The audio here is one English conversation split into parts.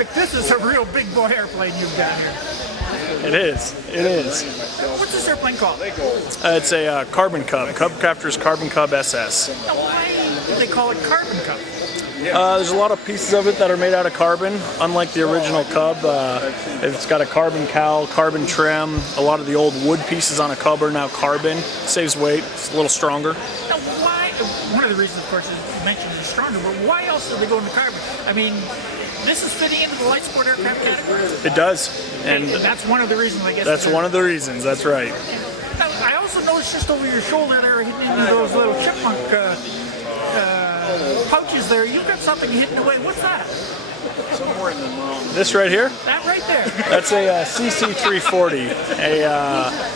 Patrick, this is a real big boy airplane you've got here. It is. It is. What's this airplane called? It's a Carbon Cub. Cub Captors Carbon Cub SS. Now, why do they call it Carbon Cub? There's a lot of pieces of it that are made out of carbon. Unlike the original Cub, it's got a carbon cowl, carbon trim. A lot of the old wood pieces on a Cub are now carbon. Saves weight. It's a little stronger. Now, why? One of the reasons, of course, is you mentioned it's stronger, but why else do they go into carbon? I mean, this is fitting into the light sport aircraft category. It does, And that's one of the reasons, I guess. that's one of the reasons. That's right. Now, I also noticed just over your shoulder there, hidden into those little chipmunk pouches there, you've got something hidden away. What's that? This right here? That right there. That's a CC340,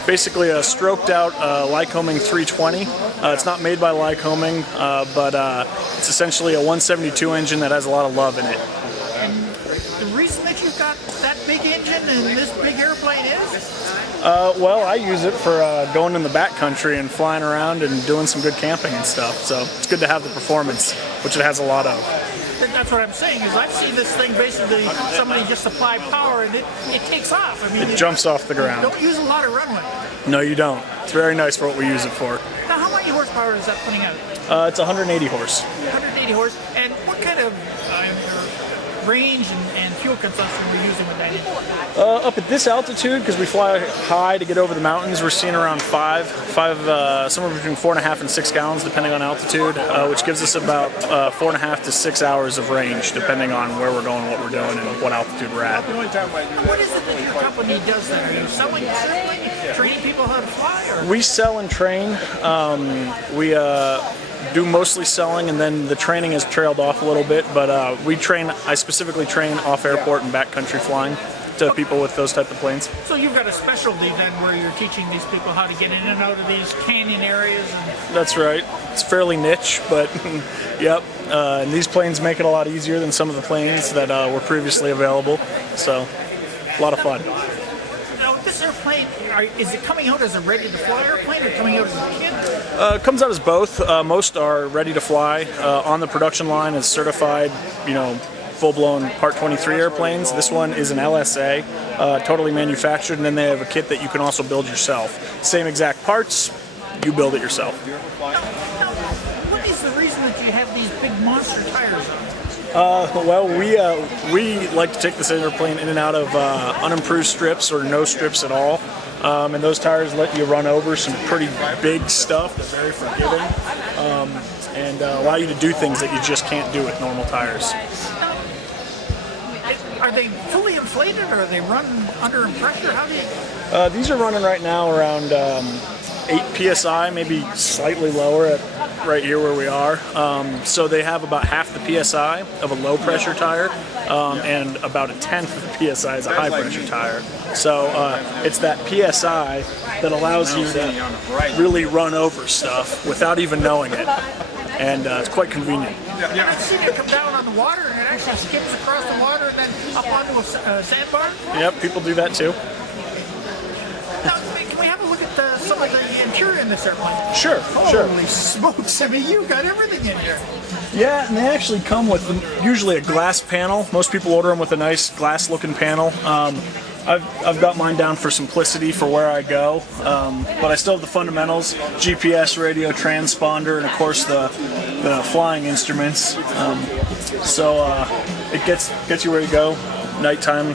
basically a stroked out Lycoming 320. It's not made by Lycoming, but it's essentially a 172 engine that has a lot of love in it. And the reason that you've got that big engine and this big airplane is? Well, I use it for going in the backcountry and flying around and doing some good camping and stuff. So it's good to have the performance, which it has a lot of. That's what I'm saying, is I've seen this thing basically, somebody just apply power and it takes off. I mean, It jumps off the ground. Don't use a lot of runway. No, you don't. It's very nice for what we use it for. Now, how many horsepower is that putting out? It's 180 horse. 180 horse. And what kind of range and fuel consumption we're using with that engine? Up at this altitude, because we fly high to get over the mountains, we're seeing around somewhere between 4.5 and 6 gallons, depending on altitude, which gives us about 4.5 to 6 hours of range, depending on where we're going, what we're doing, and what altitude we're at. What is it that your company does then? Are you selling training, training people how to fly? Or? We sell and train. We do mostly selling, and then the training has trailed off a little bit, but I specifically train off airport and backcountry flying to people with those type of planes. So you've got a specialty then where you're teaching these people how to get in and out of these canyon areas? That's right. It's fairly niche, but yep. And these planes make it a lot easier than some of the planes that were previously available, so a lot of fun. Now, this airplane, is it coming out as a ready-to-fly airplane or coming out as a kit? It comes out as both. Most are ready to fly on the production line as certified, full-blown Part 23 airplanes. This one is an LSA, totally manufactured, and then they have a kit that you can also build yourself. Same exact parts, you build it yourself. Now, what is the reason that you have these big monster tires on? Well, we like to take this airplane in and out of unimproved strips or no strips at all. And those tires let you run over some pretty big stuff. They're very forgiving and allow you to do things that you just can't do with normal tires. Are they fully inflated or are they run under pressure? How do you... These are running right now around 8 psi, maybe slightly lower at right here where we are. So they have about half the psi of a low pressure tire and about 1/10 of the psi is a high pressure tire. So it's that psi that allows you to really run over stuff without even knowing it. And it's quite convenient. Yeah, I've seen it come down on the water and it actually skims across the water and then up onto a sandbar. Yep, people do that too. Now, can we have a look at some of the interior in this airplane? Sure. Holy smokes, I mean, you got everything in here. Yeah, and they actually come with usually a glass panel. Most people order them with a nice glass-looking panel. I've got mine down for simplicity for where I go, but I still have the fundamentals: GPS, radio, transponder, and of course the flying instruments. So it gets you where you go. Nighttime,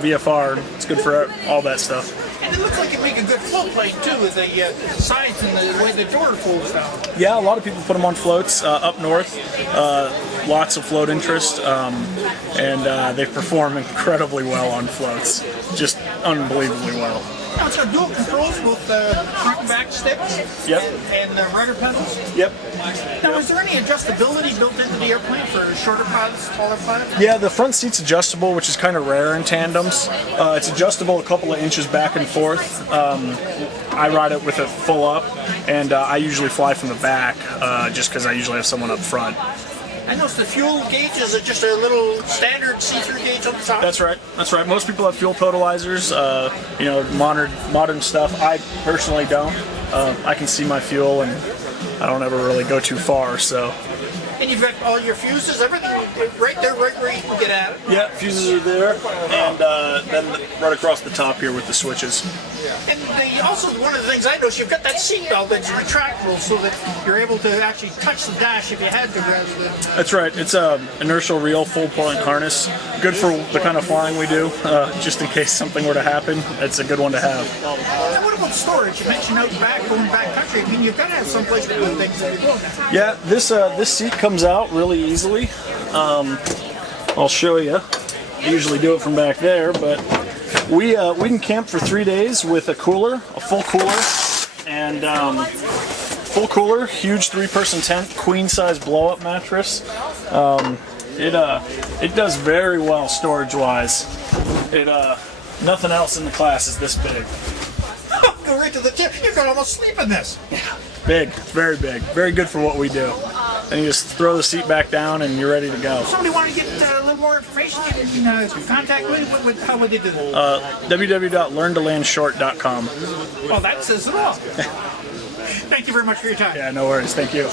VFR, it's good for all that stuff. And it looks like it'd make a good float plane too, with the sides and the way the door folds down. Yeah, a lot of people put them on floats up north. Lots of float interest, and they perform incredibly well on floats. Just unbelievably well. Now it's got dual controls with front and back sticks. Yep. And rudder pedals. Yep. Now, is there any adjustability built into the airplane for shorter pilots, taller pilots? Yeah, the front seat's adjustable, which is kind of rare in tandems. It's adjustable a couple of inches back and forth. I ride it with it full up, and I usually fly from the back just because I usually have someone up front. I noticed the fuel gauge is just a little standard see-through gauge on the top. That's right. That's right. Most people have fuel totalizers, modern stuff. I personally don't. I can see my fuel, and I don't ever really go too far, so And you've got all your fuses, everything right there, right where you can get at it. Yeah, fuses are there, and then right across the top here with the switches. And also, one of the things I noticed, you've got that seat belt that's retractable so that you're able to actually touch the dash if you had to rather than... That's right. It's a inertial reel full point harness. Good for the kind of flying we do, just in case something were to happen. It's a good one to have. Now, what about storage? You mentioned out back, going back country. I mean, you've got to have some place to put things that you're doing. Yeah, this seat comes out really easily. I'll show you. I usually do it from back there, but we can camp for 3 days with a cooler, a full cooler, and huge 3-person tent, queen size blow up mattress. It does very well storage wise. Nothing else in the class is this big. Go right to the tip. You could almost sleep in this. Big, very big, very good for what we do. And you just throw the seat back down and you're ready to go. If somebody wanted to get a little more information, you can contact with how would they do that? www.learntolandshort.com. Well, that says it all. Thank you very much for your time. Yeah, no worries. Thank you.